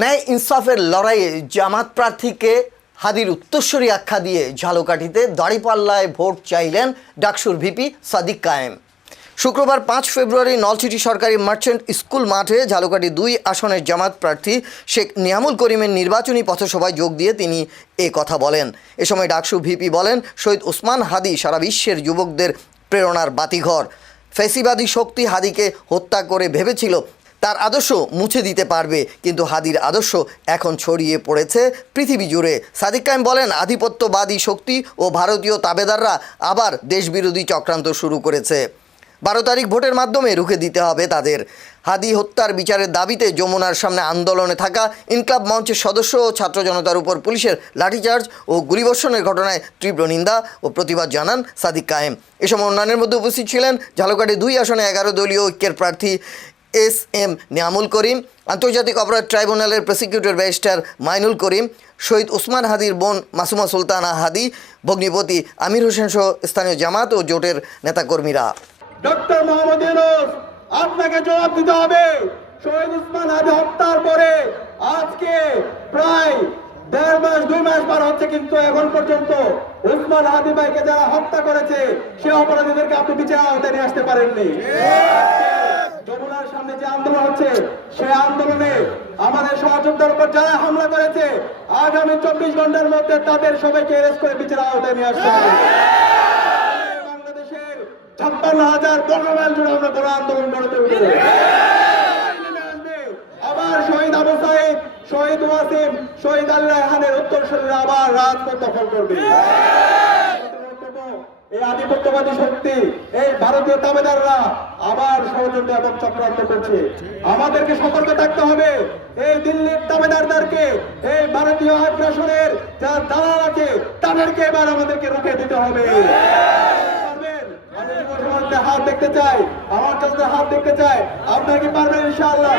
ন্যায় ইনসাফের লড়াইয়ে জামাত প্রার্থীকে হাদির উত্তরসূরি আখ্যা দিয়ে ঝালকাঠিতে দাঁড়িপাল্লায় ভোট চাইলেন ডাকসুর ভিপি সাদিক কায়েম। শুক্রবার ৫ ফেব্রুয়ারি নলছিটি সরকারি মার্চেন্ট স্কুল মাঠে ঝালকাঠি ২ আসনের জামাত প্রার্থী শেখ নিয়ামুল করিমের নির্বাচনী পথসভায় যোগ দিয়ে তিনি এ কথা বলেন। এ সময় ডাকসু ভিপি বলেন, শহীদ ওসমান হাদি সারা বিশ্বের যুবকদের প্রেরণার বাতিঘর। ফ্যাসিবাদী শক্তি হাদিকে হত্যা করে ভেবেছিল তার আদর্শ মুছে দিতে পারবে, কিন্তু হাদির আদর্শ এখন ছড়িয়ে পড়েছে পৃথিবী জুড়ে। সাদিক কায়েম বলেন, আধিপত্যবাদী শক্তি ও ভারতীয় তাবেদাররা আবার দেশবিরোধী চক্রান্ত শুরু করেছে। ১২ তারিখ ভোটের মাধ্যমে রুখে দিতে হবে তাদের। হাদি হত্যার বিচারের দাবিতে যমুনার সামনে আন্দোলনে থাকা ইনকলাব মঞ্চের সদস্য ও ছাত্র জনতার উপর পুলিশের লাঠিচার্জ ও গুলিবর্ষণের ঘটনায় তীব্র নিন্দা ও প্রতিবাদ জানান সাদিক কায়েম। এ সময় অন্যান্যের মধ্যে উপস্থিত ছিলেন ঝালকাঠি ২ আসনে ১১ দলীয় ঐক্যের প্রার্থী এস.এম. নিয়ামুল করিম, আন্তর্জাতিক অপরাধ ট্রাইব্যুনালের প্রসিকিউটর ব্যারিস্টার মাইনুল করিম, শহীদ ওসমান হাদির বোন মাসুমা সুলতানা হাদি, ভগ্নিপতি আমির হোসেন সহ স্থানীয় জামাত ও জোটের নেতাকর্মীরা। ডক্টর মোহাম্মদ ইউনূস, আপনাকে জবাব দিতে হবে। শহীদ ওসমান হাদি হত্যার পরে আজকে প্রায় ১.৫ মাস ২ মাস পার হচ্ছে, কিন্তু এখন পর্যন্ত ওসমান হাদি ভাইকে যারা হত্যা করেছে সে অপরাধীদেরকে আপনি বিচারের আওতায় নিয়ে আসতে পারেননি। যমুনার সামনে যে আন্দোলন হচ্ছে সেই আন্দোলনে আমাদের সহযোদ্ধার উপর যারা হামলা করেছে আগামী ২৪ ঘন্টার মধ্যে তাদের সবাইকে অ্যারেস্ট করে বিচারের আওতায় নিয়ে আসতে হবে। বাংলাদেশের ৫৬,০০০ বর্গমাইল জুড়ে আমরা বড় আন্দোলন গড়ে তুলব। আবার শহীদ আবু সাইদ, শহীদ ওয়াসিম, শহীদ আল্লাহ রায়হানের উত্তরসূরিরা আবার রাজপথ দখল করবে। এই আধিপত্যবাদী শক্তি, এই ভারতীয় তাবেদাররা আবার ষড়যন্ত্র এবং চক্রান্ত করছে। আমাদেরকে সতর্ক থাকতে হবে। এই দিল্লির তাবেদারদেরকে, এই ভারতীয় আগ্রাসনের যারা দালাল আছে তাদেরকে এবার আমাদেরকে রুখে দিতে হবে। আমি হাত দেখতে চাই, আমার চন্দ্রের হাত দেখতে চাই। আপনারা কি পারবেন ইনশাআল্লাহ?